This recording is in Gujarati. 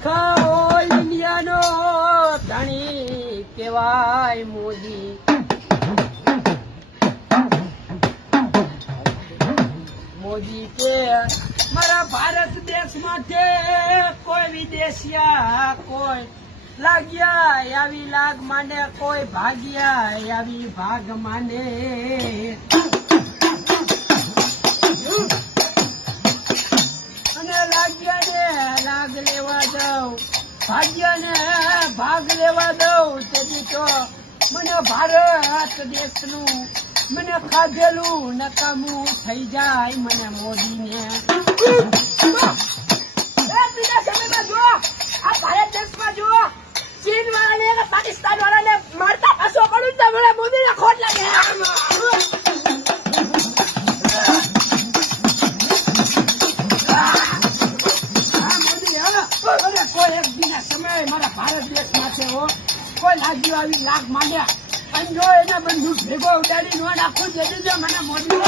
આખા ઇન્ડિયાનો ધણી કહેવાય મોદી. મોદી કે મારા ભારત દેશ માટે કોઈ વિદેશિયા કોઈ લાગ્યા આવી લાગ માને કોઈ ભાગ્યા આવી ભાગ માને. અને લાગ્યા ને લાગ લેવા દઉં ભાગ્ય ને ભાગ લેવા દઉં તેથી તો મને ભારત દેશનું મને ખાધેલું નકામું થઈ જાય મને મોદી ને. બીજા સમયમાં જો આ ભારત દેશમાં જો ચીન વાળાને અને પાકિસ્તાન વાળાને મારતા પાછો પડું તો મને મોદી ને ખોટ લાગે. કોઈ એક બીજા સમયે મારા ભારત દેશ માટે કોઈ લાગ્યું આવી લાગ માંડ્યા અને જો એને બંદૂક ભેગો ઉડાડી નો નાખું જડી જો મને મોદી